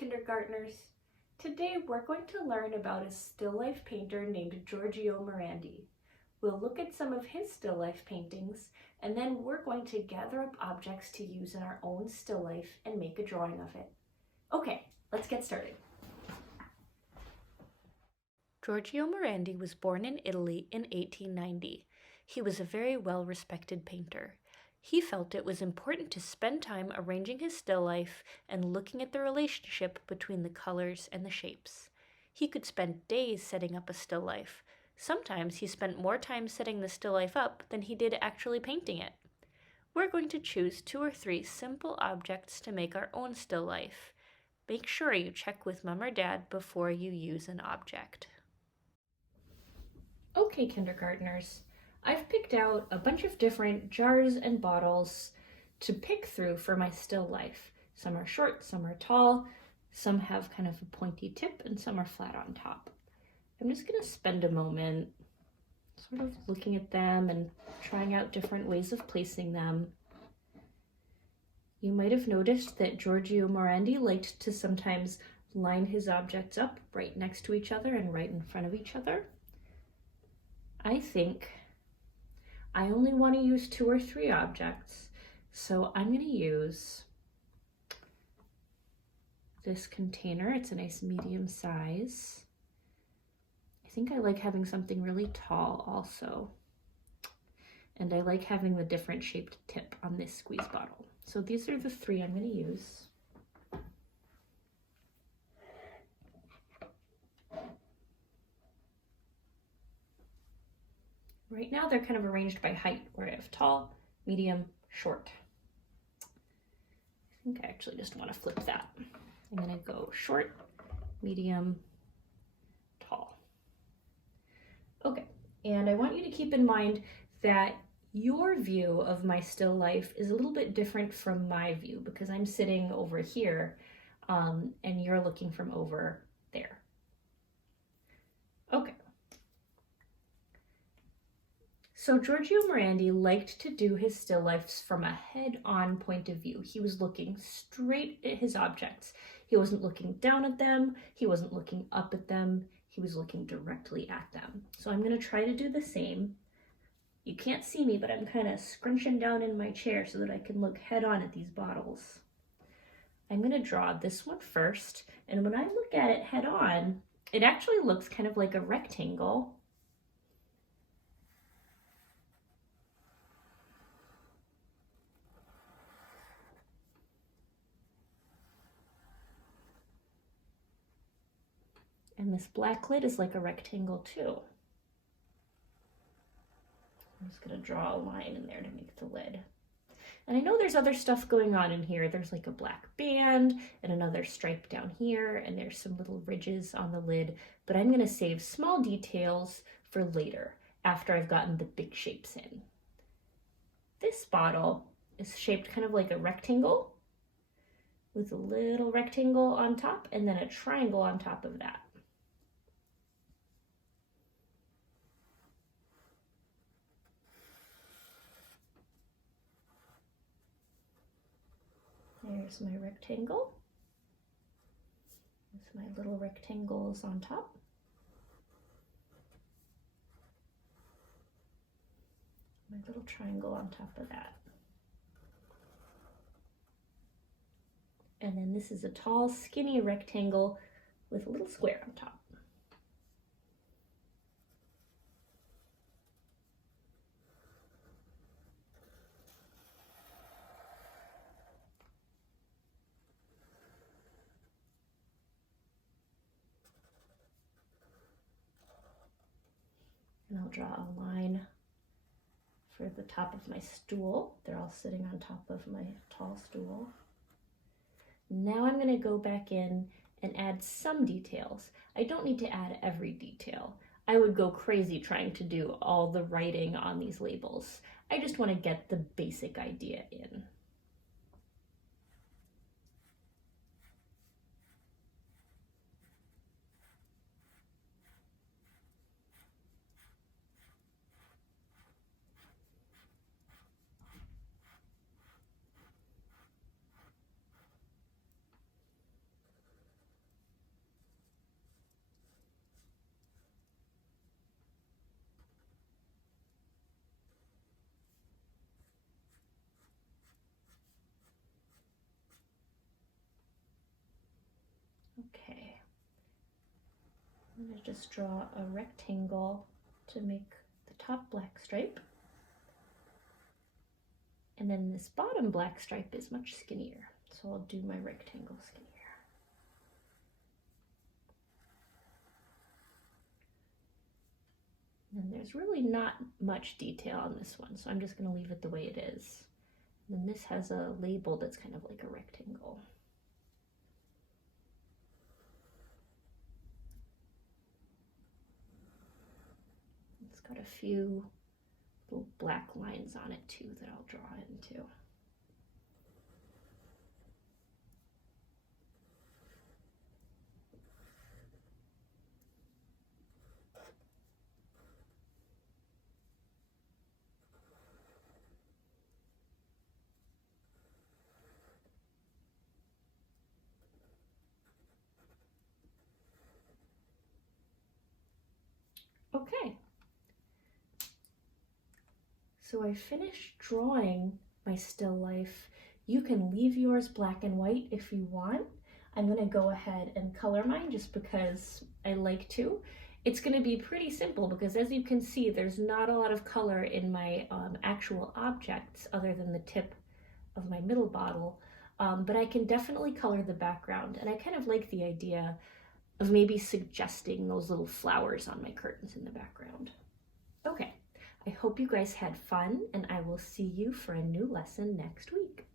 kindergartners. Today we're going to learn about a still life painter named Giorgio Morandi. We'll look at some of his still life paintings, and then we're going to gather up objects to use in our own still life and make a drawing of it. Okay, let's get started. Giorgio Morandi was born in Italy in 1890. He was a very well-respected painter. He felt it was important to spend time arranging his still life and looking at the relationship between the colors and the shapes. He could spend days setting up a still life. Sometimes he spent more time setting the still life up than he did actually painting it. We're going to choose 2 or 3 simple objects to make our own still life. Make sure you check with Mom or Dad before you use an object. Okay, kindergartners. I've picked out a bunch of different jars and bottles to pick through for my still life. Some are short, some are tall, some have kind of a pointy tip, and some are flat on top. I'm just going to spend a moment sort of looking at them and trying out different ways of placing them. You might have noticed that Giorgio Morandi liked to sometimes line his objects up right next to each other and right in front of each other. I think I only want to use 2 or 3 objects, so I'm going to use this container. It's a nice medium size. I think I like having something really tall also, and I like having the different shaped tip on this squeeze bottle. So these are the 3 I'm going to use. Right now they're kind of arranged by height, where I have tall, medium, short. I think I actually just want to flip that. I'm going to go short, medium, tall. Okay, and I want you to keep in mind that your view of my still life is a little bit different from my view because I'm sitting over here and you're looking from over there. Okay. So Giorgio Morandi liked to do his still lifes from a head-on point of view. He was looking straight at his objects. He wasn't looking down at them. He wasn't looking up at them. He was looking directly at them. So I'm going to try to do the same. You can't see me, but I'm kind of scrunching down in my chair so that I can look head-on at these bottles. I'm going to draw this one first, and when I look at it head-on, it actually looks kind of like a rectangle. And this black lid is like a rectangle too. I'm just gonna draw a line in there to make the lid. And I know there's other stuff going on in here. There's like a black band and another stripe down here, and there's some little ridges on the lid, but I'm gonna save small details for later, after I've gotten the big shapes in. This bottle is shaped kind of like a rectangle with a little rectangle on top and then a triangle on top of that. There's my rectangle with my little rectangles on top. My little triangle on top of that. And then this is a tall, skinny rectangle with a little square on top. And I'll draw a line for the top of my stool. They're all sitting on top of my tall stool. Now I'm going to go back in and add some details. I don't need to add every detail. I would go crazy trying to do all the writing on these labels. I just want to get the basic idea in. Okay, I'm going to just draw a rectangle to make the top black stripe. And then this bottom black stripe is much skinnier, so I'll do my rectangle skinnier. And there's really not much detail on this one, so I'm just going to leave it the way it is. And then this has a label that's kind of like a rectangle. It's got a few little black lines on it too that I'll draw into. Okay, so I finished drawing my still life. You can leave yours black and white if you want. I'm gonna go ahead and color mine just because I like to. It's gonna be pretty simple because as you can see, there's not a lot of color in my actual objects other than the tip of my middle bottle, but I can definitely color the background, and I kind of like the idea of maybe suggesting those little flowers on my curtains in the background. Okay, I hope you guys had fun, and I will see you for a new lesson next week.